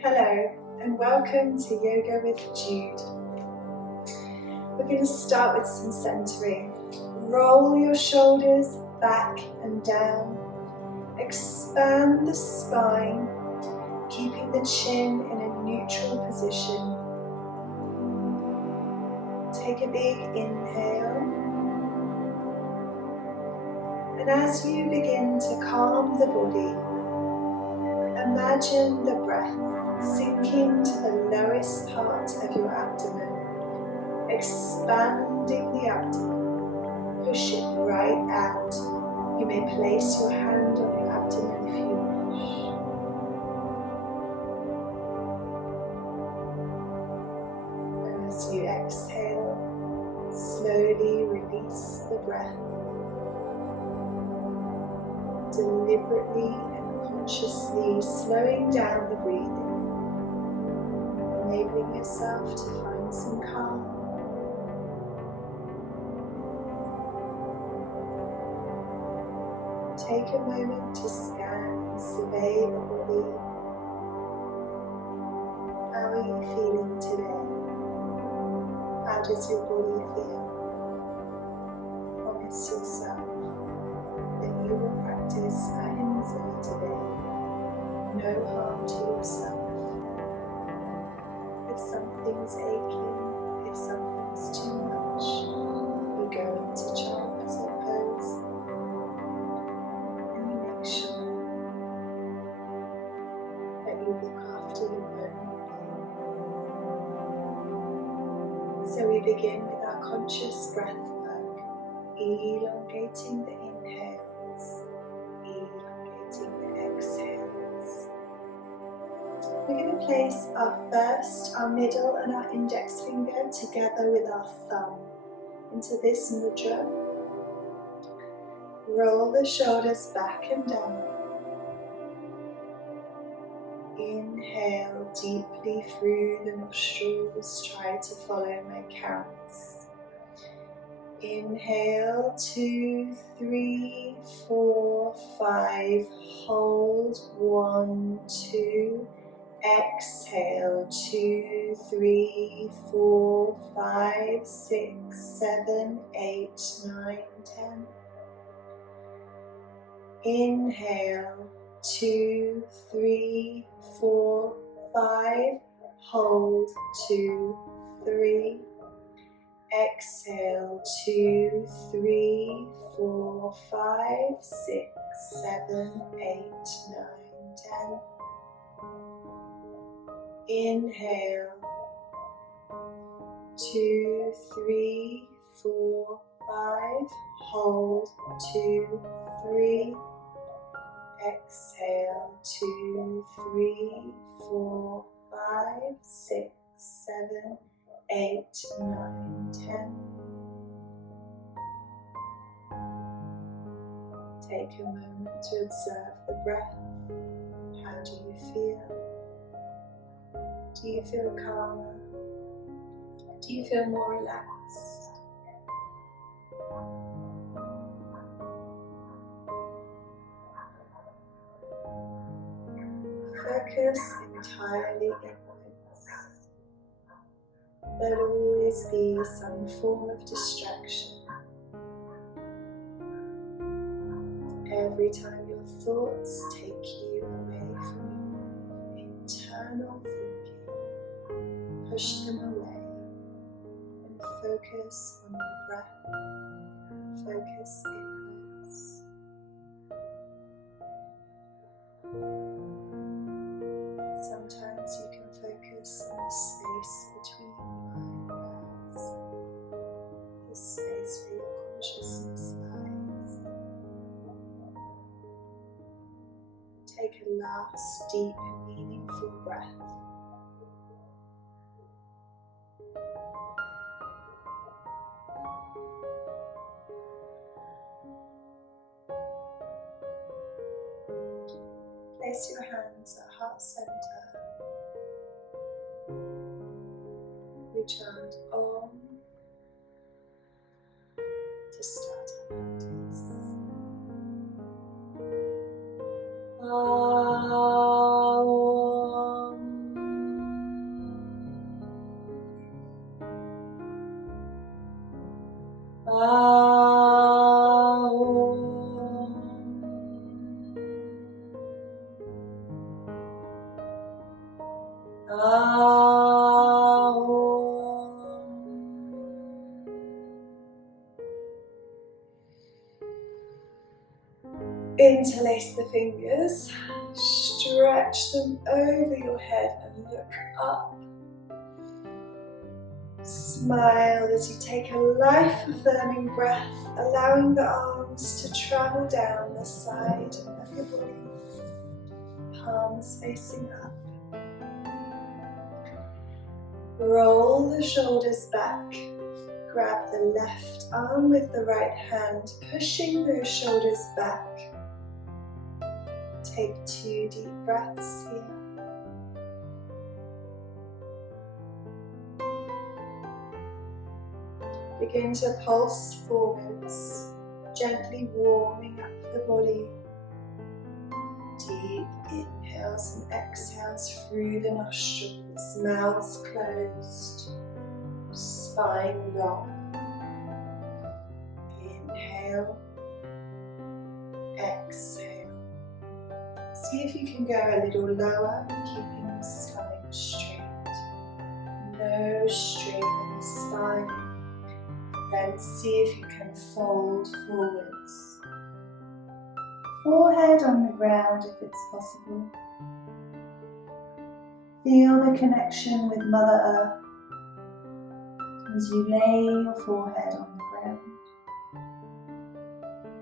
Hello and welcome to Yoga with Jude. We're going to start with some centering. Roll your shoulders back and down. Expand the spine, keeping the chin in a neutral position. Take a big inhale. And as you begin to calm the body, imagine the breath sinking to the lowest part of your abdomen, expanding the abdomen, push it right out. You may place your hand on your abdomen if you wish. And as you exhale, slowly release the breath, deliberately and consciously slowing down the breathing, enabling yourself to find some calm. Take a moment to scan and survey the body. How are you feeling today? How does your body feel? Promise yourself that you will practice ahimsa today. No harm to yourself. If something's aching, if something's too much, you go into child pose and you make sure that you look after your own body. So we begin with our conscious breath work, elongating the inhales, elongating the exhales. We're going to place our middle and our index finger together with our thumb into this mudra. Roll the shoulders back and down. Inhale deeply through the nostrils. Try to follow my counts. Inhale, 2, 3, 4, 5. Hold, 1, 2. Exhale, 2, 3, 4, 5, 6, 7, 8, 9, 10. Inhale, 2, 3, 4, 5. Hold, 2, 3. Exhale, 2, 3, 4, 5, 6, 7, 8, 9, 10. Inhale, 2, 3, 4, 5. Hold, 2, 3. Exhale, 2, 3, 4, 5, 6, 7, 8, 9, 10. Take a moment to observe the breath. How do you feel? Do you feel calmer? Do you feel more relaxed? Focus entirely inwards. There'll always be some form of distraction. Every time your thoughts take you away from your internal thinking, push them away and focus on your breath. Focus inwards. Sometimes you can focus on the space between your eyebrows, the space where your consciousness lies. Take a last deep, meaningful breath. Place your hands at heart center. We chant Om to start our practice. Om. Interlace the fingers, stretch them over your head and look up. Smile as you take a life-affirming breath, allowing the arms to travel down the side of your body, palms facing up. Roll the shoulders back. Grab the left arm with the right hand, pushing those shoulders back. Take 2 deep breaths here. Begin to pulse forwards, gently warming up the body. Deep inhales and exhales through the nostrils, mouths closed, spine long. Inhale, exhale. See if you can go a little lower, keeping the spine straight. No strain in the spine. Then see if you can fold forwards. Forehead on the ground if it's possible. Feel the connection with Mother Earth as you lay your forehead on the ground.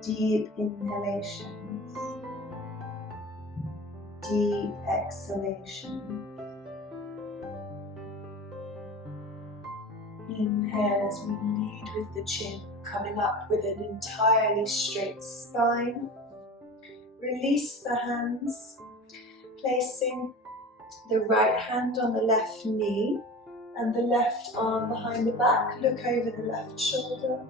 Deep inhalations, deep exhalations. Inhale as we lead with the chin, coming up with an entirely straight spine. Release the hands, placing the right hand on the left knee and the left arm behind the back. Look over the left shoulder.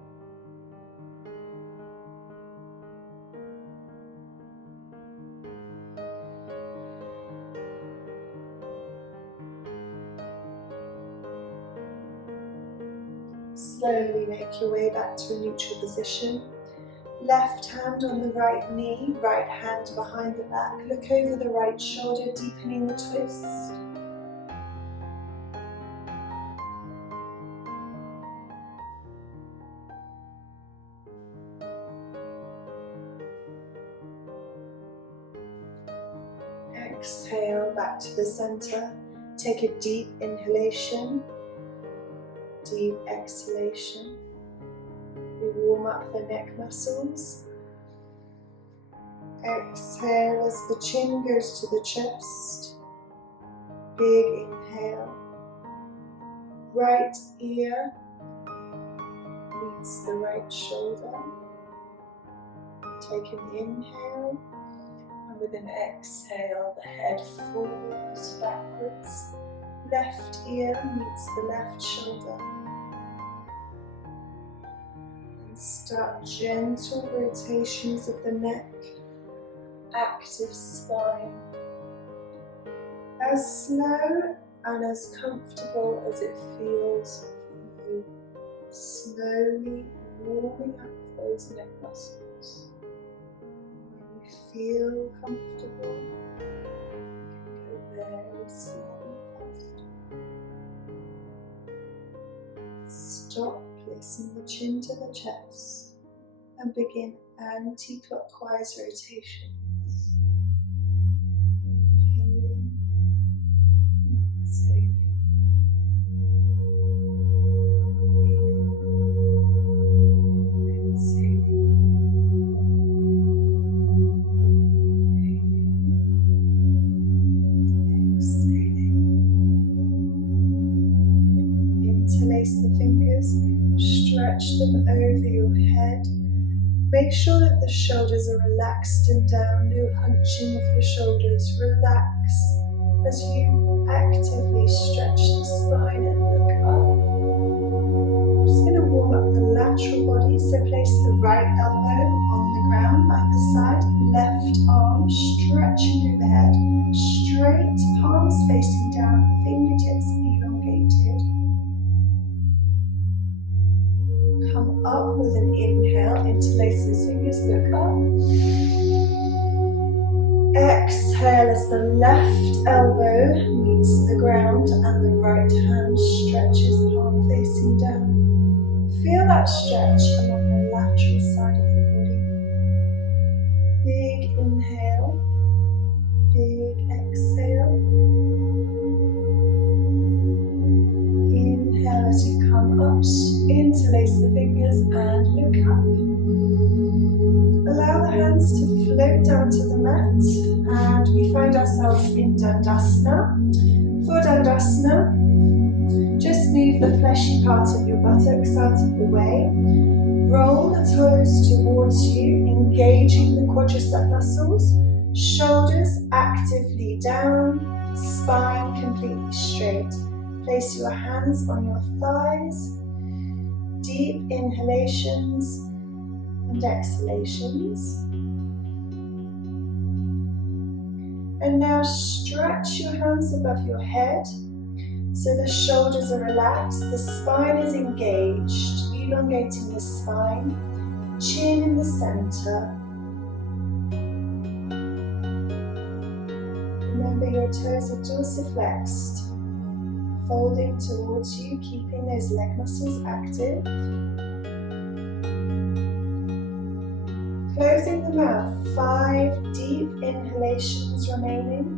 Slowly make your way back to a neutral position. Left hand on the right knee, right hand behind the back. Look over the right shoulder, deepening the twist. Exhale back to the center. Take a deep inhalation. Deep exhalation. We warm up the neck muscles. Exhale as the chin goes to the chest. Big inhale. Right ear meets the right shoulder. Take an inhale, and with an exhale, the head falls backwards. Left ear meets the left shoulder. Start gentle rotations of the neck, active spine. As slow and as comfortable as it feels for you. Slowly warming up those neck muscles. When you feel comfortable, you can go very slowly faster. Stop. Placing the chin to the chest and begin anti-clockwise rotations. Inhaling and exhaling. Inhaling, exhaling. Inhaling, exhaling. Interlace the fingers. Stretch them over your head. Make sure that the shoulders are relaxed and down, no hunching of the shoulders. Relax as you actively stretch the spine and look up. I'm just going to warm up the lateral body, so place the right elbow on the ground by the side, left arm stretching overhead, straight, palms facing down, fingertips elongated. Come up with an inhale, interlace the fingers, look up. Exhale as the left elbow meets the ground and the right hand stretches, palm facing down. Feel that stretch along the lateral side of the body. Big hands to float down to the mat, and we find ourselves in Dandasana. For Dandasana, just move the fleshy part of your buttocks out of the way. Roll the toes towards you, engaging the quadricep muscles. Shoulders actively down, spine completely straight. Place your hands on your thighs. Deep inhalations and exhalations. And now stretch your hands above your head so the shoulders are relaxed, the spine is engaged, elongating the spine, chin in the center. Remember your toes are dorsiflexed, folding towards you, keeping those leg muscles active. Closing the mouth, 5 deep inhalations remaining.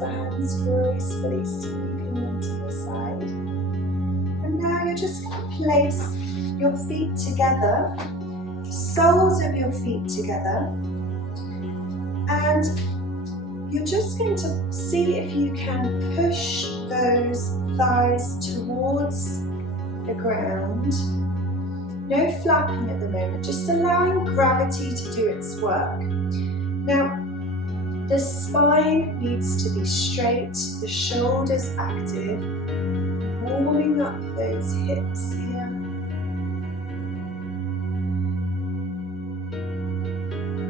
The hands gracefully sweeping into your side. And now you're just going to place your feet together, soles of your feet together, and you're just going to see if you can push those thighs towards the ground. No flapping at the moment, just allowing gravity to do its work. Now, the spine needs to be straight, the shoulders active, warming up those hips here.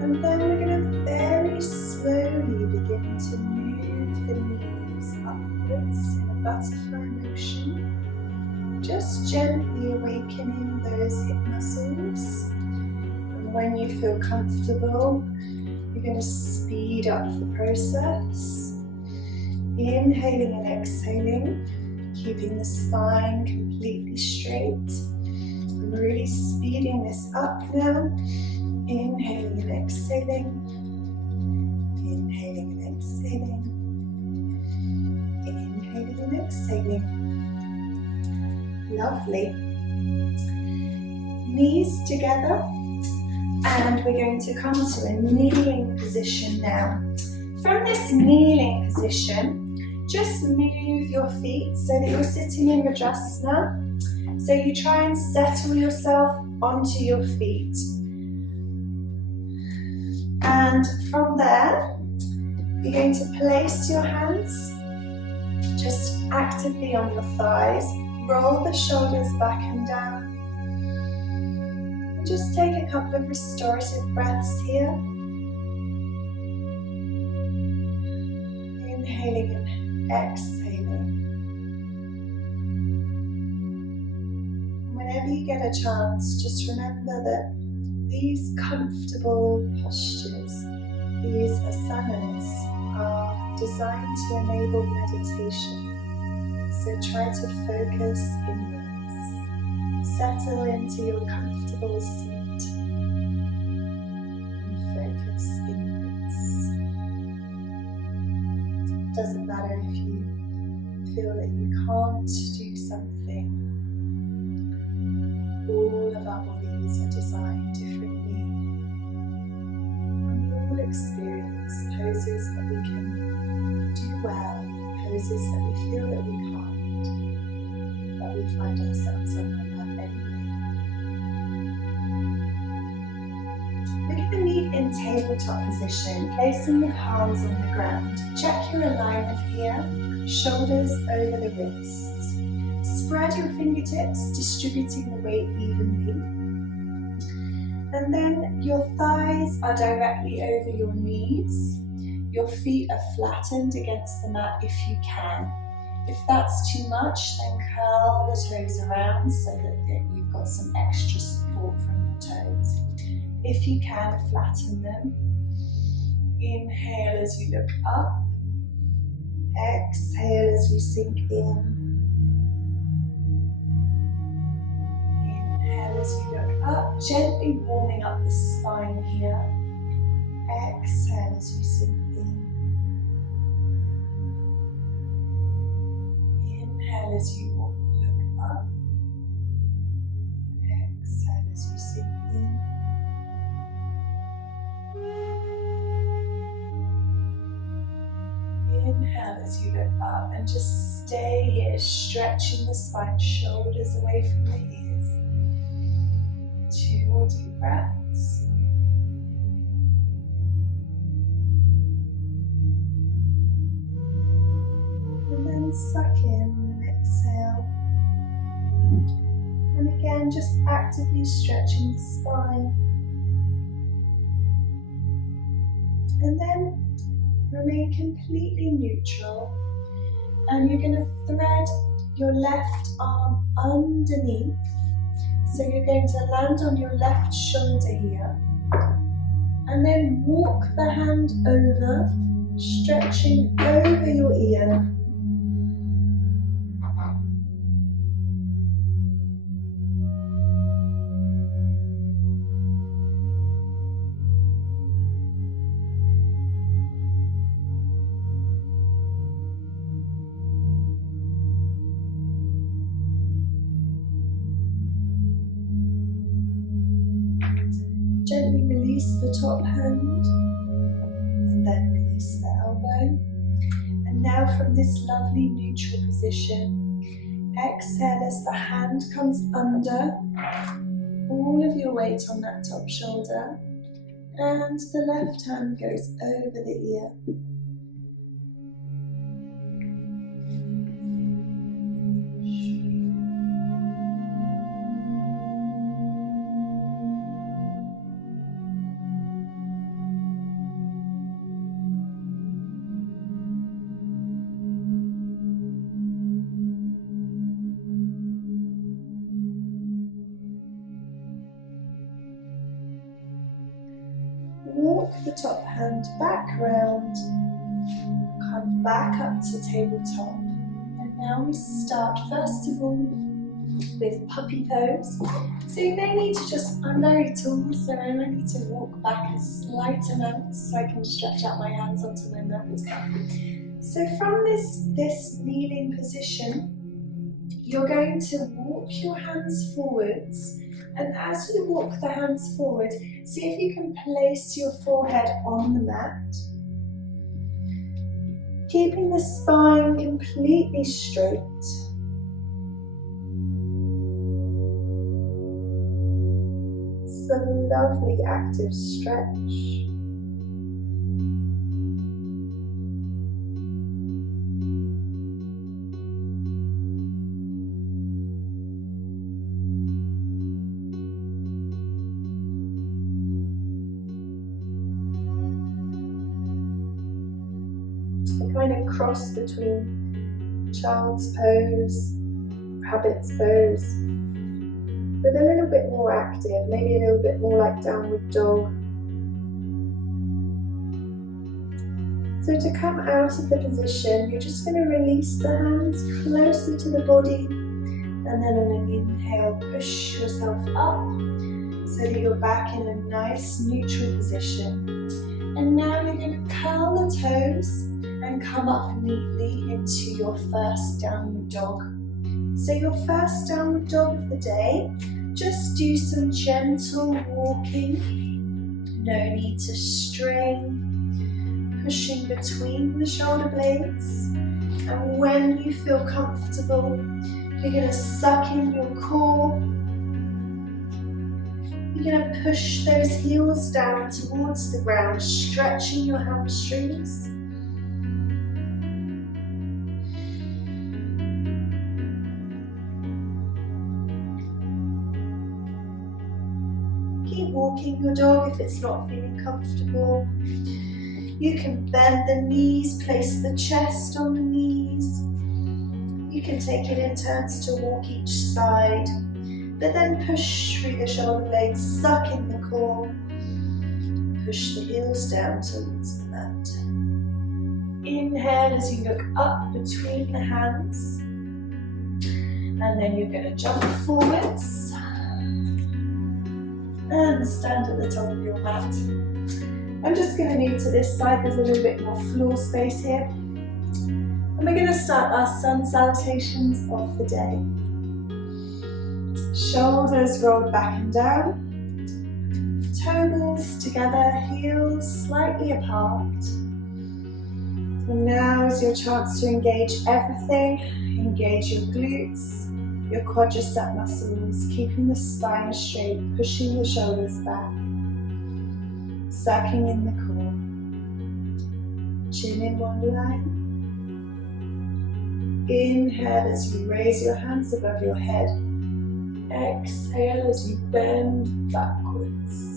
And then we're going to very slowly begin to move the knees upwards in a butterfly motion, just gently awakening those hip muscles. And when you feel comfortable, you're going to speed up the process. Inhaling and exhaling, keeping the spine completely straight. I'm really speeding this up now. Inhaling and exhaling. Inhaling and exhaling. Inhaling and exhaling. Lovely. Knees together. And we're going to come to a kneeling position now. From this kneeling position, just move your feet so that you're sitting in Vajrasana. So you try and settle yourself onto your feet. And from there, you're going to place your hands just actively on your thighs. Roll the shoulders back and down. Just take a couple of restorative breaths here. Inhaling and exhaling. Whenever you get a chance, just remember that these comfortable postures, these asanas, are designed to enable meditation. So try to focus inwards. Settle into your comfortable seat and focus inwards. It doesn't matter if you feel that you can't do something. All of our bodies are designed differently. And we all experience poses that we can do well, poses that we feel that we can't, but we find ourselves on that anyway. We're going to meet in tabletop position, placing your palms on the ground. Check your alignment here, shoulders over the wrists. Spread your fingertips, distributing the weight evenly. And then your thighs are directly over your knees. Your feet are flattened against the mat if you can. If that's too much, then curl the toes around so that you've got some extra support from the toes. If you can, flatten them. Inhale as you look up. Exhale as you sink in. Inhale as you look up, gently warming up the spine here. Exhale as you sink in. Inhale as you look up. Exhale as you sink in. Inhale as you look up, and just stay here, stretching the spine, shoulders away from the ears. 2 more deep breaths. And then suck in and exhale. And again, just actively stretching the spine. And then remain completely neutral, and you're going to thread your left arm underneath. So you're going to land on your left shoulder here, and then walk the hand over, stretching over your ear. Gently release the top hand, and then release the elbow. And now from this lovely neutral position, exhale as the hand comes under, all of your weight on that top shoulder, and the left hand goes over the ear. Walk the top hand back round, come back up to tabletop, and now we start first of all with puppy pose. So you may need to I'm very tall, so I might need to walk back a slight amount so I can stretch out my hands onto my mat. So from this kneeling position, you're going to walk your hands forwards. And as you walk the hands forward, see if you can place your forehead on the mat, keeping the spine completely straight. It's a lovely active stretch. Kind of cross between child's pose, rabbit's pose, with a little bit more active, maybe a little bit more like downward dog. So to come out of the position, you're just going to release the hands closer to the body, and then on an inhale, push yourself up so that you're back in a nice neutral position. And now you're going to curl the toes and come up neatly into your first downward dog. So your first downward dog of the day, just do some gentle walking, no need to strain, pushing between the shoulder blades. And when you feel comfortable, you're going to suck in your core. You're going to push those heels down towards the ground, stretching your hamstrings. Keep walking your dog if it's not feeling comfortable. You can bend the knees, place the chest on the knees. You can take it in turns to walk each side, but then push through the shoulder blades, suck in the core, push the heels down towards the mat. Inhale as you look up between the hands. And then you're going to jump forwards. And stand at the top of your mat. I'm just going to move to this side. There's a little bit more floor space here. And we're going to start our sun salutations of the day. Shoulders rolled back and down. Toe balls together, heels slightly apart. And now is your chance to engage everything. Engage your glutes, your quadricep muscles, keeping the spine straight, pushing the shoulders back, sucking in the core. Chin in one line. Inhale as you raise your hands above your head. Exhale as you bend backwards.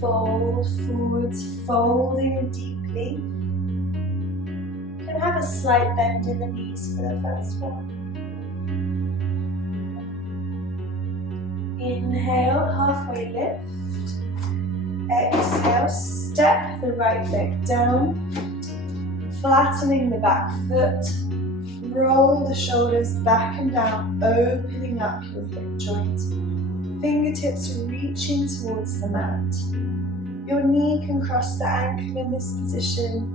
Fold forwards, folding deeply. You can have a slight bend in the knees for the first one. Inhale, halfway lift. Exhale, step the right leg down, flattening the back foot. Roll the shoulders back and down, opening up your hip joint. Fingertips reaching towards the mat. Your knee can cross the ankle in this position.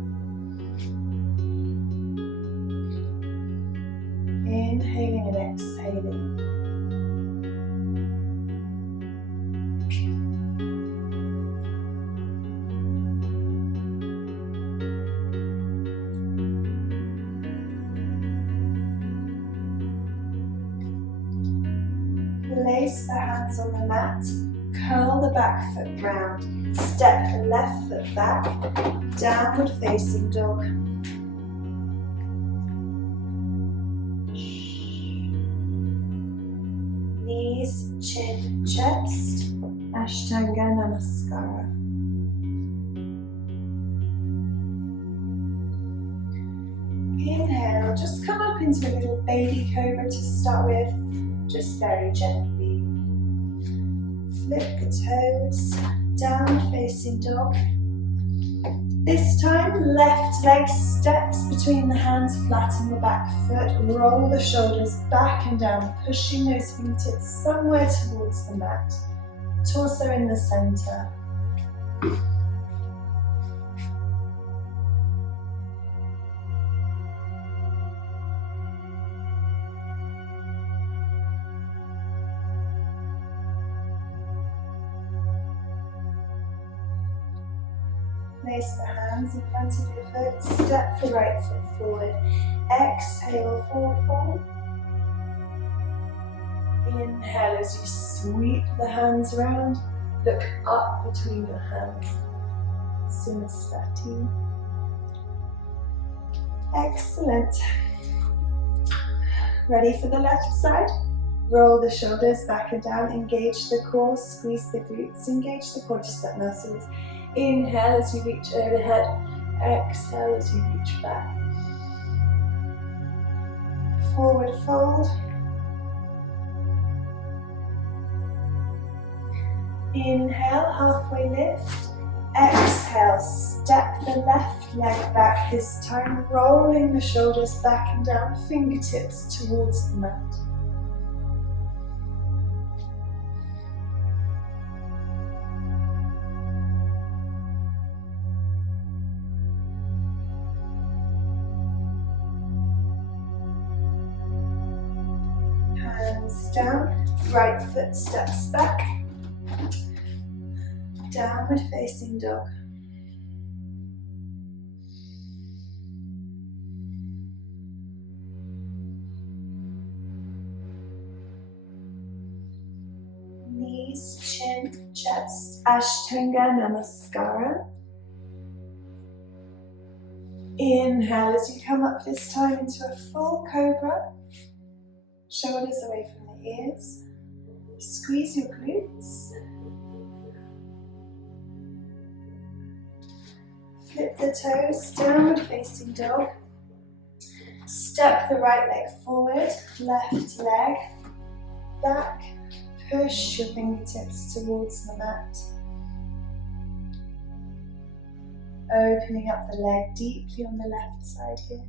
Inhaling and exhaling. Place the hands on the mat, curl the back foot round, step the left foot back, downward facing dog. Knees, chin, chest, Ashtanga Namaskara. Inhale, just come up into a little baby cobra to start with. Just very gently. Flip the toes, down facing dog. This time, left leg steps between the hands, flatten the back foot, roll the shoulders back and down, pushing those fingertips somewhere towards the mat. Torso in the center. Place the hands in front of your foot, step the right foot forward. Exhale, forward fold. Inhale as you sweep the hands around, look up between your hands. Sumasthati. Excellent. Ready for the left side? Roll the shoulders back and down, engage the core, squeeze the glutes, engage the quadricep muscles. Inhale as you reach overhead, exhale as you reach back. Forward fold. Inhale, halfway lift. Exhale, step the left leg back, this time rolling the shoulders back and down, fingertips towards the mat. Hands down, right foot steps back, downward facing dog. Knees, chin, chest, Ashtanga Namaskara. Inhale as you come up this time into a full cobra. Shoulders away from the ears. Squeeze your glutes. Flip the toes, downward facing dog. Step the right leg forward, left leg back. Push your fingertips towards the mat. Opening up the leg deeply on the left side here.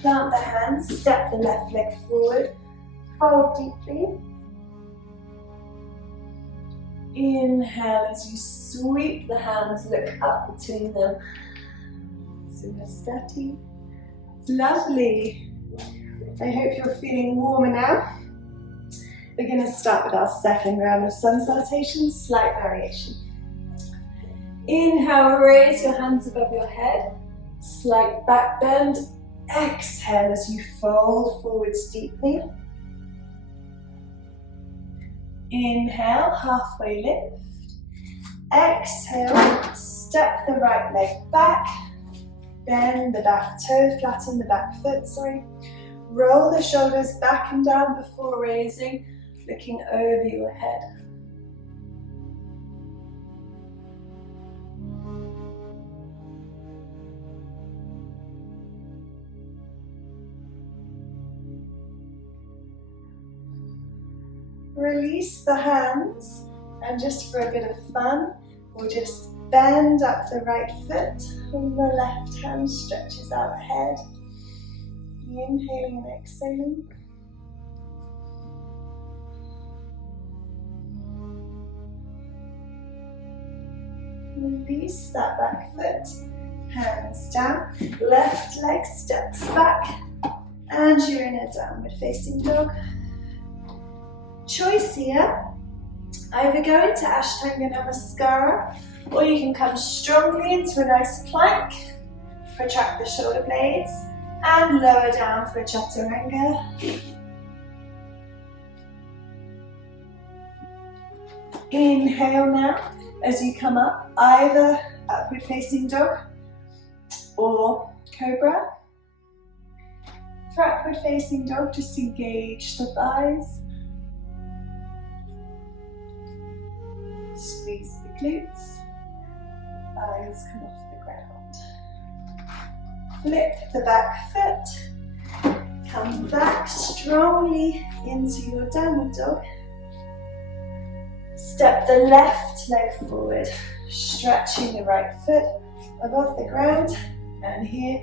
Plant the hands, step the left leg forward, fold deeply. Inhale as you sweep the hands, look up between them. Steady. Lovely. I hope you're feeling warmer now. We're going to start with our second round of sun salutations, slight variation. Inhale, raise your hands above your head, slight back bend. Exhale as you fold forwards deeply. Inhale, halfway lift. Exhale, step the right leg back. Bend the back toe, flatten the back foot, Roll the shoulders back and down before raising, looking over your head. Release the hands, and just for a bit of fun, we'll just bend up the right foot and the left hand stretches out ahead. Inhaling and exhaling. Release that back foot, hands down, left leg steps back, and you're in a downward facing dog. Choice here. Either go into Ashtanga Namaskara, or you can come strongly into a nice plank, protract the shoulder blades, and lower down for a Chaturanga. Inhale now as you come up, either upward facing dog or cobra. For upward facing dog, just engage the thighs. Squeeze the glutes, thighs come off the ground. Flip the back foot, come back strongly into your downward dog. Step the left leg forward, stretching the right foot above the ground, and here,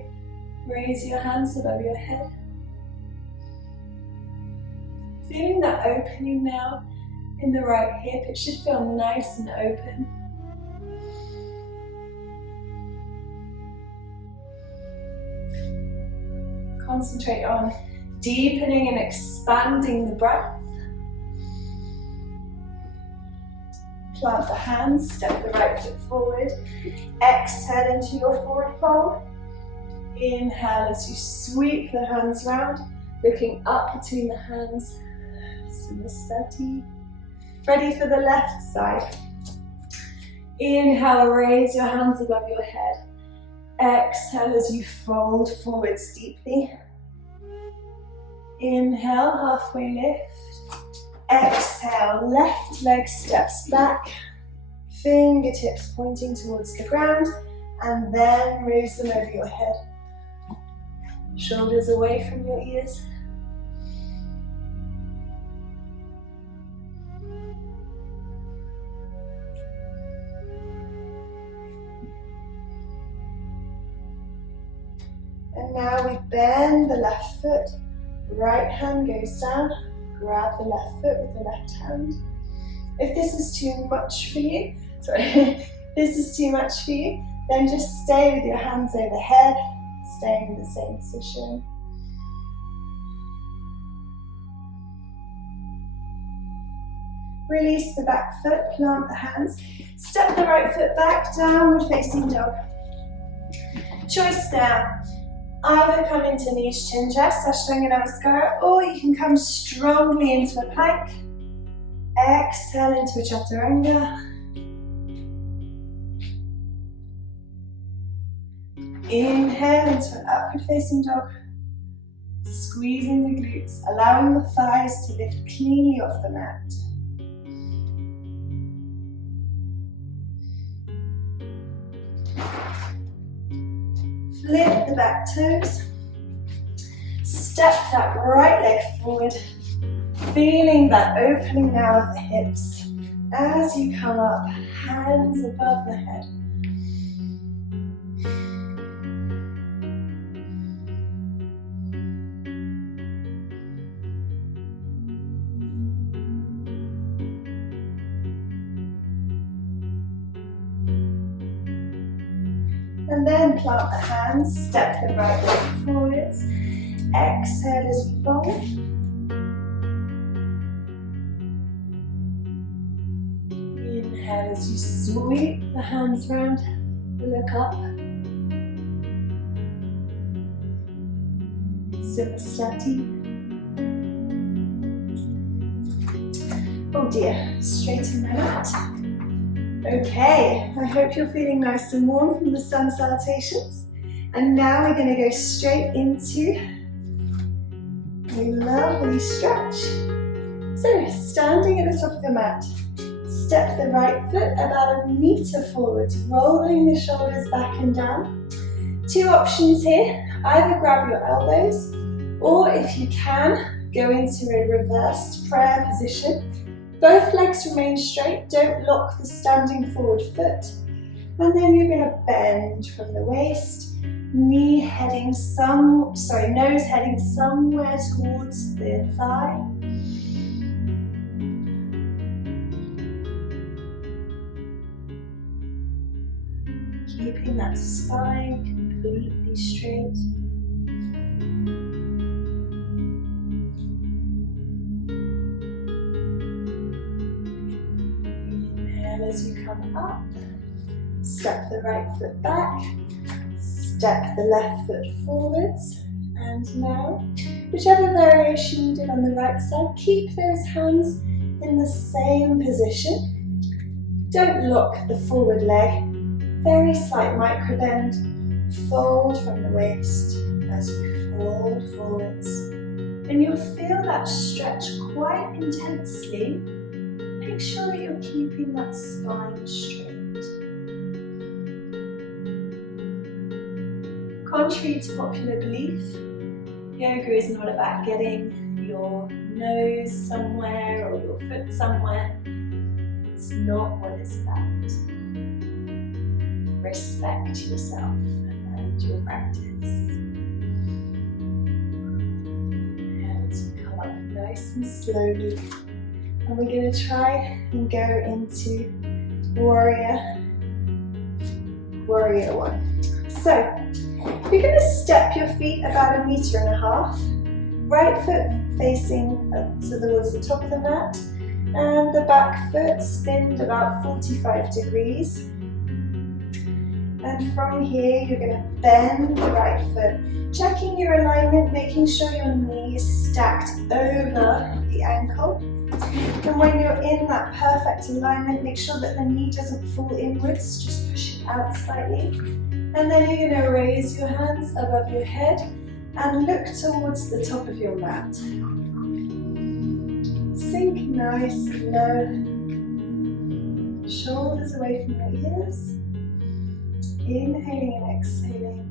raise your hands above your head. Feeling that opening now in the right hip, it should feel nice and open. Concentrate on deepening and expanding the breath. Plant the hands, step the right foot forward. Exhale into your forward fold. Inhale as you sweep the hands round, looking up between the hands. Steady. Ready for the left side. Inhale, raise your hands above your head. Exhale as you fold forwards deeply. Inhale, halfway lift. Exhale, left leg steps back. Fingertips pointing towards the ground, and then raise them over your head. Shoulders away from your ears. And now we bend the left foot, right hand goes down, grab the left foot with the left hand. If this is too much for you, then just stay with your hands overhead, staying in the same position. Release the back foot, plant the hands, step the right foot back, downward facing dog. Choice now. Either come into knees, chin, chest, Ashtanga Namaskara, or you can come strongly into a plank. Exhale into a Chaturanga. Inhale into an upward facing dog. Squeezing the glutes, allowing the thighs to lift cleanly off the mat. flip the back toes. Step that right leg forward. Feeling that opening now of the hips. As you come up, hands above the head. And then plant the hands, step the right leg forwards. Exhale as you fold. Inhale as you sweep the hands round, look up. Savasana. Oh dear, straighten that out. Okay, I hope you're feeling nice and warm from the sun salutations. And now we're going to go straight into a lovely stretch. So, standing at the top of the mat, step the right foot about 1 meter forwards, rolling the shoulders back and down. 2 options here, either grab your elbows, or if you can, go into a reversed prayer position. Both legs remain straight, don't lock the standing forward foot. And then you're going to bend from the waist, nose heading somewhere towards the thigh. Keeping that spine completely straight. Inhale as you come up. Step the right foot back. Step the left foot forwards. And now, whichever variation you did on the right side, keep those hands in the same position. Don't lock the forward leg. Very slight micro bend. Fold from the waist as you fold forwards. And you'll feel that stretch quite intensely. Make sure that you're keeping that spine straight. Contrary to popular belief, yoga is not about getting your nose somewhere or your foot somewhere. It's not what it's about. Respect yourself and your practice. And you come up nice and slowly. And we're going to try and go into Warrior 1. So, you're going to step your feet about 1.5 meters. Right foot facing towards the top of the mat, and the back foot spinned about 45 degrees. And from here, you're going to bend the right foot, checking your alignment, making sure your knee is stacked over the ankle. And when you're in that perfect alignment, make sure that the knee doesn't fall inwards, just push it out slightly. And then you're going to raise your hands above your head and look towards the top of your mat. Sink nice and low, shoulders away from your ears. Inhaling and exhaling.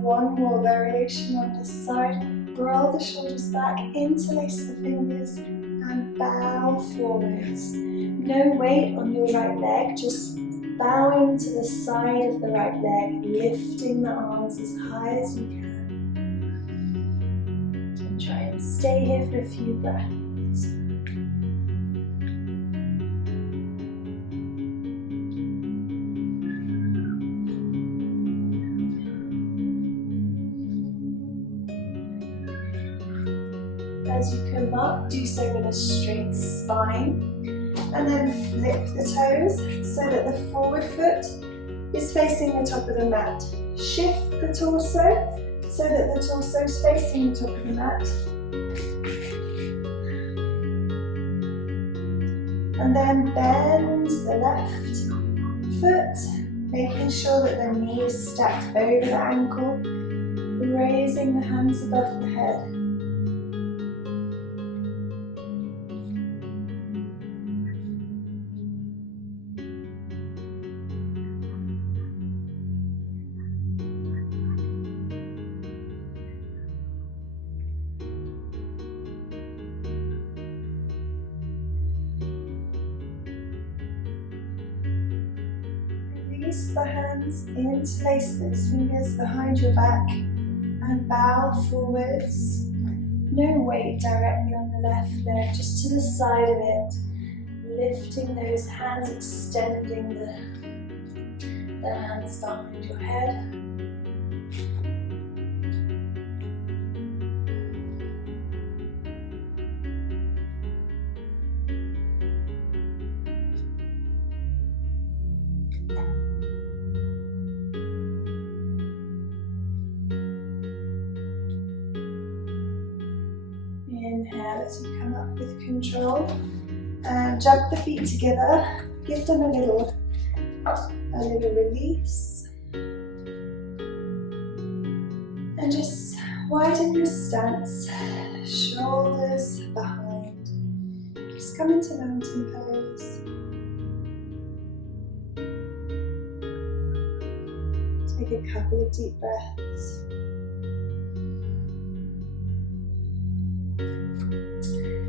One more variation on this side. Roll the shoulders back, interlace the fingers, and bow forwards. No weight on your right leg, just bowing to the side of the right leg, lifting the arms as high as you can. And try and stay here for a few breaths. As you come up, do so with a straight spine. And then flip the toes so that the forward foot is facing the top of the mat. Shift the torso so that the torso is facing the top of the mat. And then bend the left foot, making sure that the knee is stacked over the ankle. Raising the hands above the head. Release the hands, interlace those fingers behind your back and bow forwards. No weight directly on the left leg, just to the side of it. Lifting those hands, extending the hands behind your head. Inhale as you come up with control and jump the feet together. Give them a little release and just widen your stance, shoulders behind. Just come into mountain pose. Take a couple of deep breaths.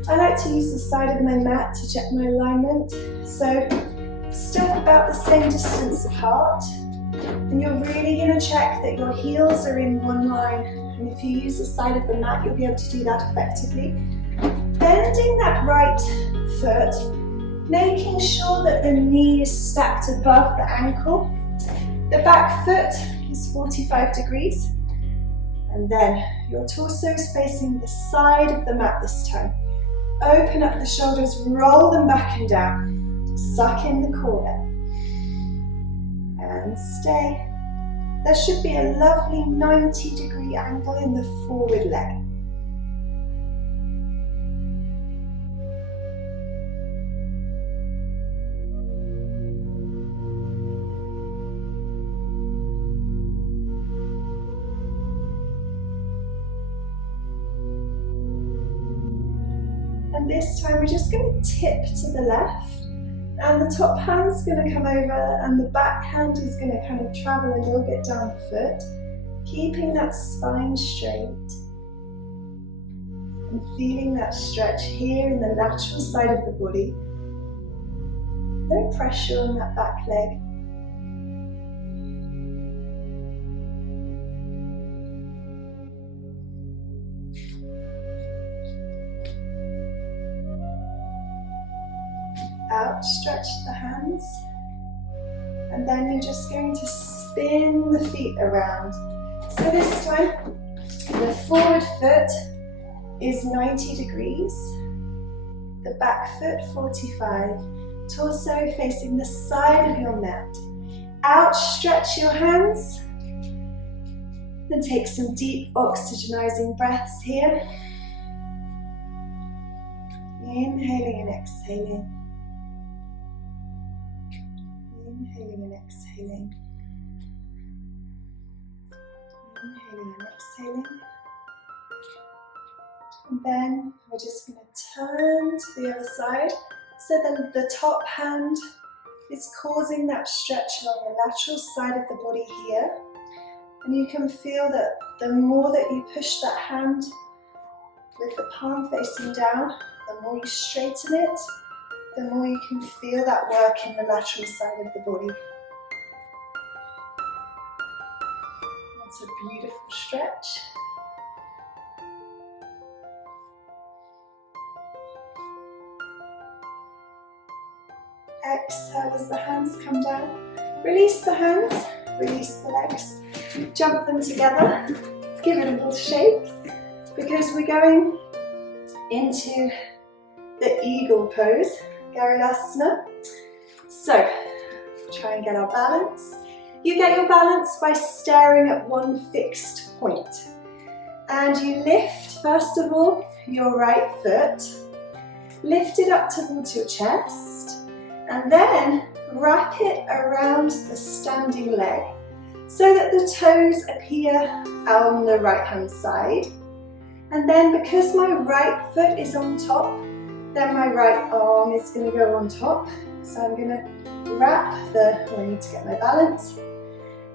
I like to use the side of my mat to check my alignment. So step about the same distance apart, and you're really going to check that your heels are in one line. And if you use the side of the mat, you'll be able to do that effectively. Bending that right foot, making sure that the knee is stacked above the ankle. The back foot is 45 degrees. And then your torso is facing the side of the mat this time. Open up the shoulders, roll them back and down. Suck in the core and stay. There should be a lovely 90-degree angle in the forward leg. And this time we're just going to tip to the left, and the top hand's going to come over and the back hand is going to kind of travel a little bit down the foot, keeping that spine straight and feeling that stretch here in the lateral side of the body. No pressure on that back leg. Outstretch the hands, and then you're just going to spin the feet around. So this time the forward foot is 90 degrees, the back foot 45, torso facing the side of your mat. Outstretch your hands and take some deep oxygenizing breaths here. Inhaling and exhaling. Inhaling and exhaling. Inhaling and exhaling. And then we're just going to turn to the other side. So then the top hand is causing that stretch along the lateral side of the body here. And you can feel that the more that you push that hand with the palm facing down, the more you straighten it, the more you can feel that work in the lateral side of the body. That's a beautiful stretch. Exhale as the hands come down. Release the hands, release the legs. Jump them together. Give it a little shake, because we're going into the eagle pose. Garudasana. So, try and get our balance. You get your balance by staring at one fixed point. And you lift, first of all, your right foot. Lift it up towards your chest. And then wrap it around the standing leg. so that the toes appear on the right hand side. And then because my right foot is on top, then my right arm is going to go on top. So I'm going to wrap I need to get my balance.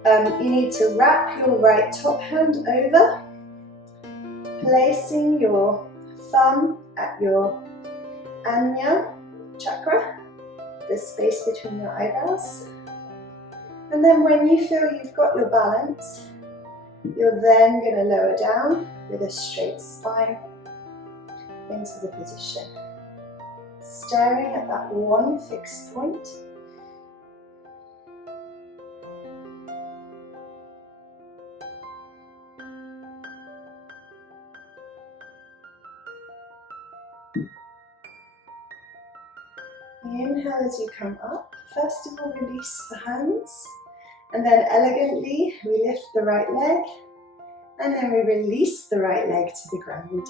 You need to wrap your right top hand over, placing your thumb at your Ajna chakra, the space between your eyebrows. And then when you feel you've got your balance, you're then going to lower down with a straight spine into the position. Staring at that one fixed point. Inhale as you come up. First of all, release the hands, and then elegantly we lift the right leg, and then we release the right leg to the ground.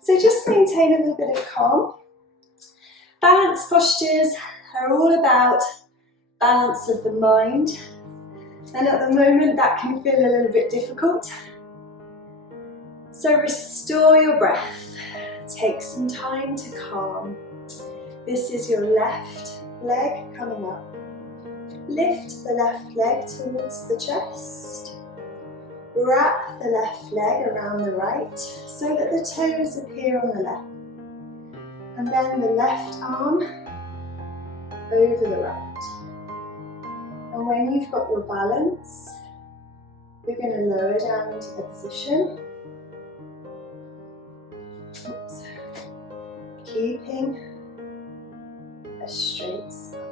So just maintain a little bit of calm. Balance postures are all about balance of the mind, and at the moment that can feel a little bit difficult. So restore your breath. Take some time to calm. This is your left leg coming up. Lift the left leg towards the chest. Wrap the left leg around the right so that the toes appear on the left. And then the left arm over the right. And when you've got your balance, we're going to lower down into the position. Oops. Keeping a straight spine.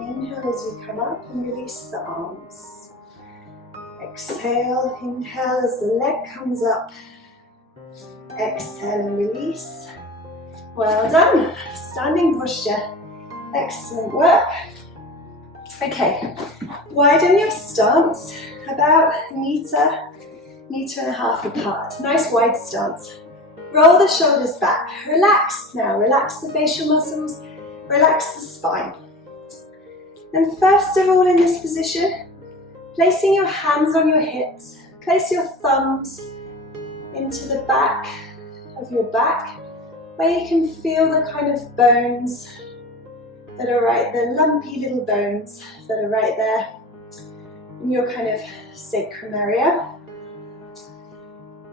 Inhale as you come up and release the arms. Exhale, inhale as the leg comes up. Exhale and release. Well done. Standing posture. Excellent work. Okay, widen your stance about a meter and a half apart. Nice wide stance. Roll the shoulders back. Relax now. Relax the facial muscles. Relax the spine. And first of all in this position, placing your hands on your hips, place your thumbs into the back of your back, where you can feel the kind of bones that are right, the lumpy little bones that are right there in your kind of sacrum area.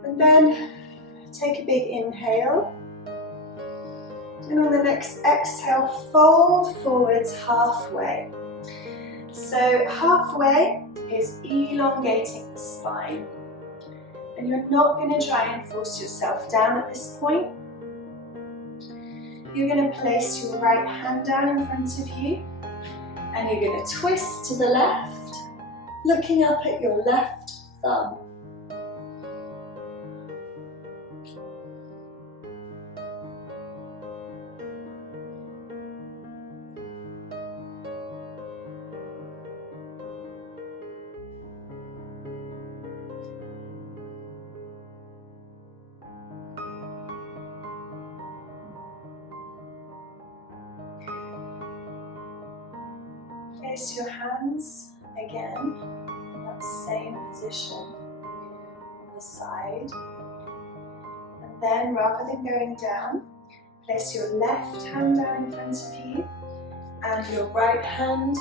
And then take a big inhale. And on the next exhale, fold forwards halfway. So halfway is elongating the spine. And you're not going to try and force yourself down at this point. You're going to place your right hand down in front of you. And you're going to twist to the left, looking up at your left thumb. Place your hands again in that same position on the side. And then rather than going down, place your left hand down in front of you and your right hand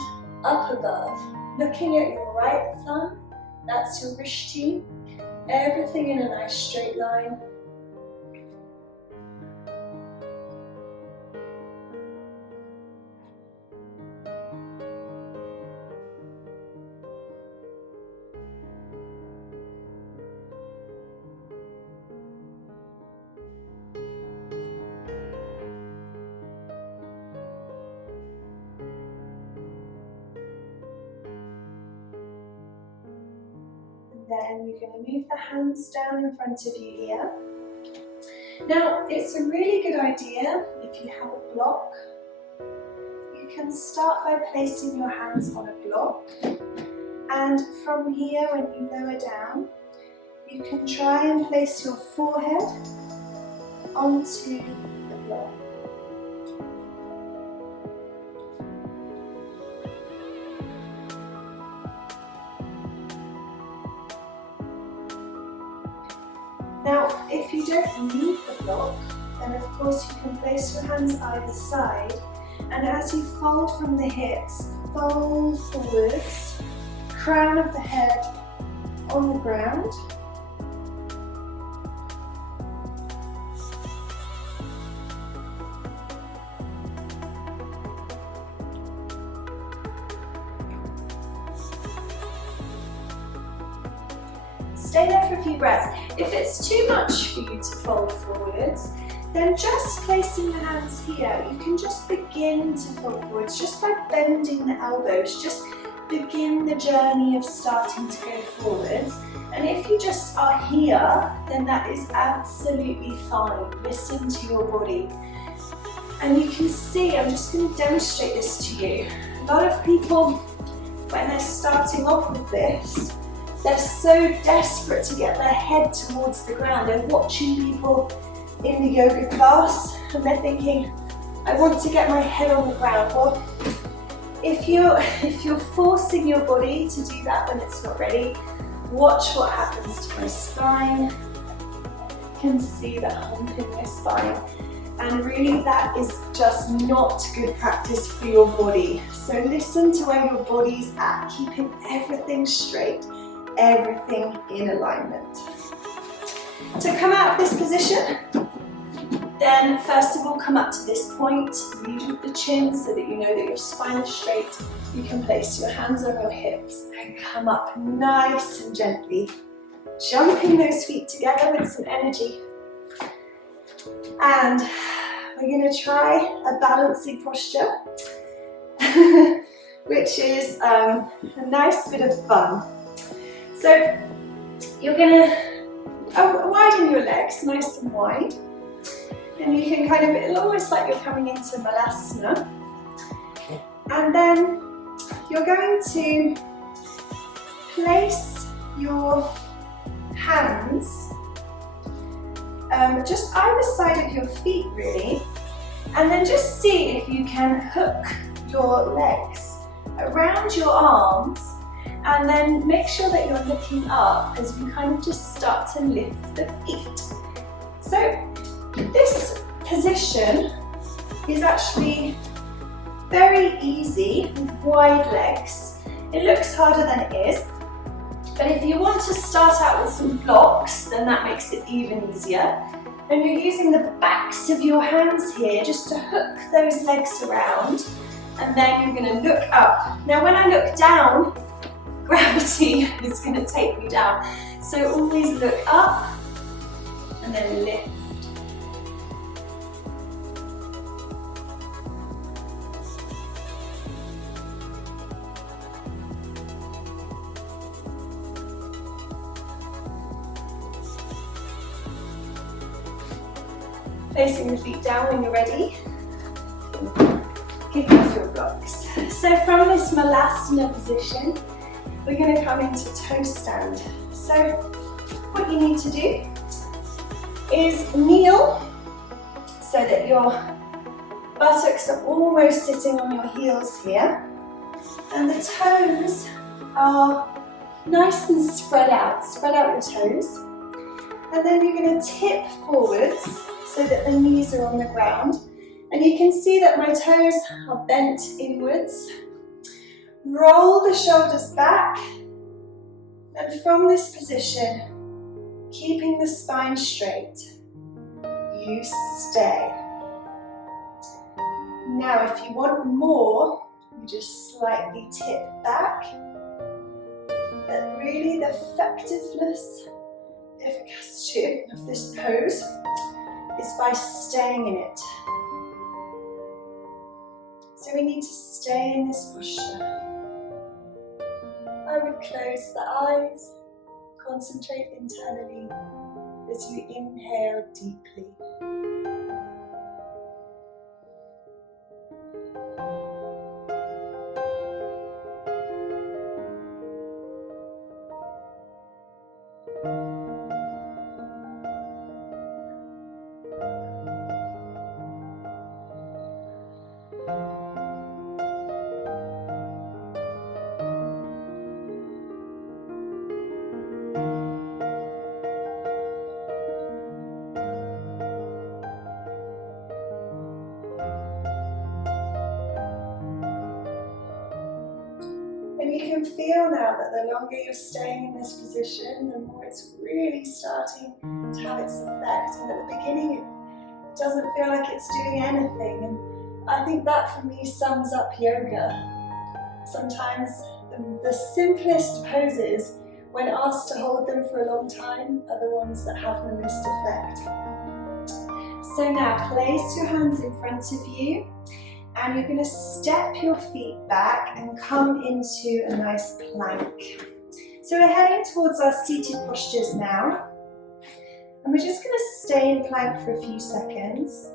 up above, looking at your right thumb. That's your rishti. Everything in a nice straight line. Then you're going to move the hands down in front of you here. Now, it's a really good idea if you have a block. You can start by placing your hands on a block, and from here, when you lower down, you can try and place your forehead onto the block. Now, if you don't need the block, then of course you can place your hands either side, and as you fold from the hips, fold forwards, crown of the head on the ground. Stay there for a few breaths. If it's too much for you to fold forwards, then just placing the hands here, you can just begin to fold forwards, just by bending the elbows, just begin the journey of starting to go forwards. And if you just are here, then that is absolutely fine. Listen to your body. And you can see, I'm just going to demonstrate this to you. A lot of people, when they're starting off with this, they're so desperate to get their head towards the ground. They're watching people in the yoga class and they're thinking, I want to get my head on the ground. Well, if you're forcing your body to do that when it's not ready, watch what happens to my spine. You can see the hump in my spine. And really that is just not good practice for your body. So listen to where your body's at, keeping everything straight, everything in alignment. To come out of this position, then first of all come up to this point, lead with the chin so that you know that your spine is straight. You can place your hands on your hips and come up nice and gently, jumping those feet together with some energy. And we're going to try a balancing posture, which is a nice bit of fun. So you're going to widen your legs nice and wide, and you can kind of, it's almost like you're coming into malasana, and then you're going to place your hands just either side of your feet really, and then just see if you can hook your legs around your arms, and then make sure that you're looking up as you kind of just start to lift the feet. So this position is actually very easy with wide legs. It looks harder than it is, but if you want to start out with some blocks, then that makes it even easier. And you're using the backs of your hands here just to hook those legs around, and then you're going to look up. Now when I look down, gravity is going to take me down. So always look up and then lift. Placing the feet down when you're ready. Kick off your blocks. So from this malasana position, we're going to come into toe stand. So what you need to do is kneel so that your buttocks are almost sitting on your heels here, and the toes are nice and spread out. Spread out your toes, and then you're going to tip forwards so that the knees are on the ground, and you can see that my toes are bent inwards. Roll the shoulders back, and from this position, keeping the spine straight, you stay. Now if you want more, you just slightly tip back, but really the effectiveness, the efficacy of this pose is by staying in it. So we need to stay in this posture. I would close the eyes, concentrate internally as you inhale deeply. feel now that the longer you're staying in this position, the more it's really starting to have its effect. And at the beginning, it doesn't feel like it's doing anything. And I think that for me sums up yoga. Sometimes the simplest poses, when asked to hold them for a long time, are the ones that have the most effect. So now place your hands in front of you, and you're going to step your feet back and come into a nice plank. So we're heading towards our seated postures now, and we're just going to stay in plank for a few seconds.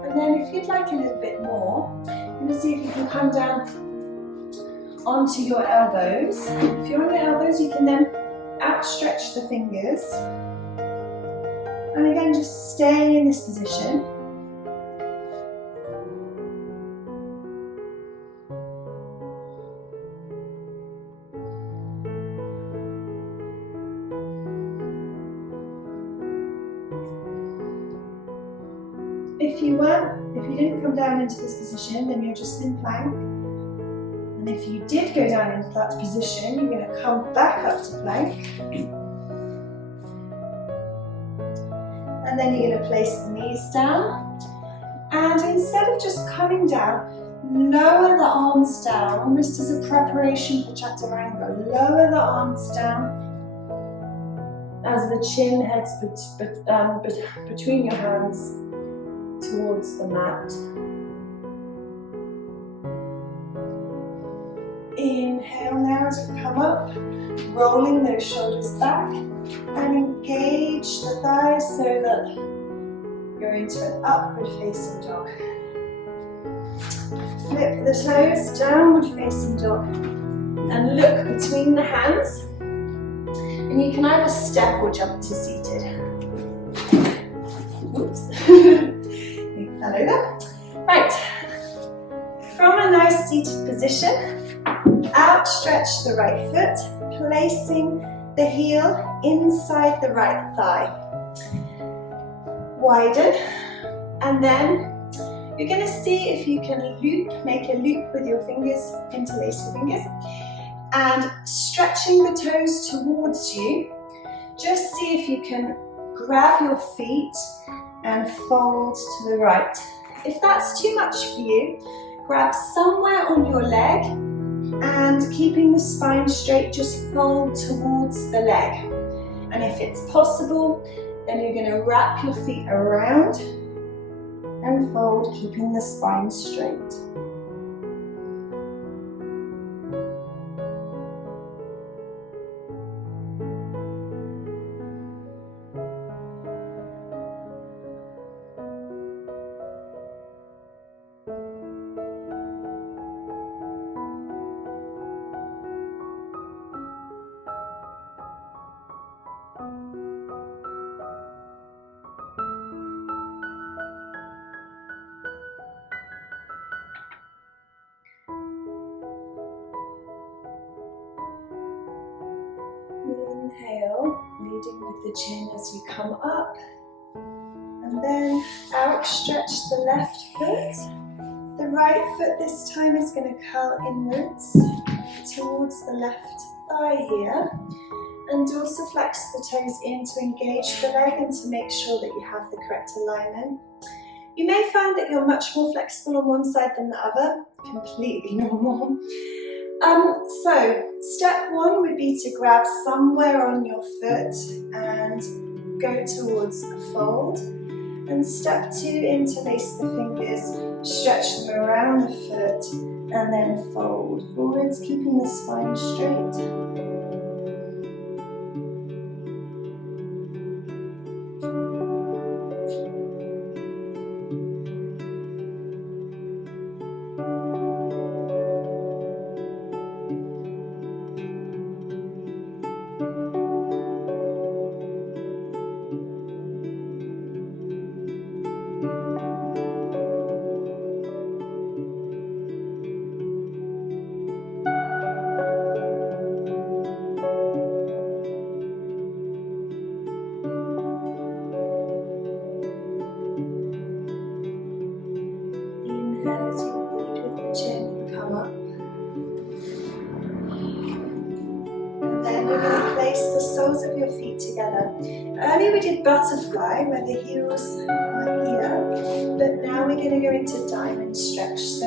And then if you'd like a little bit more, you're going to see if you can come down onto your elbows. If you're on your elbows, you can then outstretch the fingers. And again, just stay in this position. If you didn't come down into this position, then you're just in plank. And if you did go down into that position, you're going to come back up to plank. And then you're going to place the knees down. And instead of just coming down, lower the arms down, almost as a preparation for chaturanga. Lower the arms down as the chin heads between your hands towards the mat. Inhale now as you come up, rolling those shoulders back, and engage the thighs so that you're into an upward facing dog. Flip the toes, downward facing dog, and look between the hands. And you can either step or jump to seated. Whoops. Fell over. Right. From a nice seated position, outstretch the right foot, placing the heel inside the right thigh. Widen, and then you're going to see if you can make a loop with your fingers, interlace your fingers, and stretching the toes towards you, just see if you can grab your feet and fold to the right. If that's too much for you, grab somewhere on your leg, and keeping the spine straight, just fold towards the leg. And if it's possible, then you're going to wrap your feet around and fold, keeping the spine straight. Inhale, leading with the chin as you come up, and then outstretch the left foot. The right foot this time is going to curl inwards towards the left thigh here, and also flex the toes in to engage the leg and to make sure that you have the correct alignment. You may find that you're much more flexible on one side than the other, completely normal. So step one would be to grab somewhere on your foot and go towards a fold. And step two, interlace the fingers, stretch them around the foot, and then fold forwards, keeping the spine straight. you're going to place the soles of your feet together. Earlier we did butterfly where the heels are here, but now we're going to go into diamond stretch. So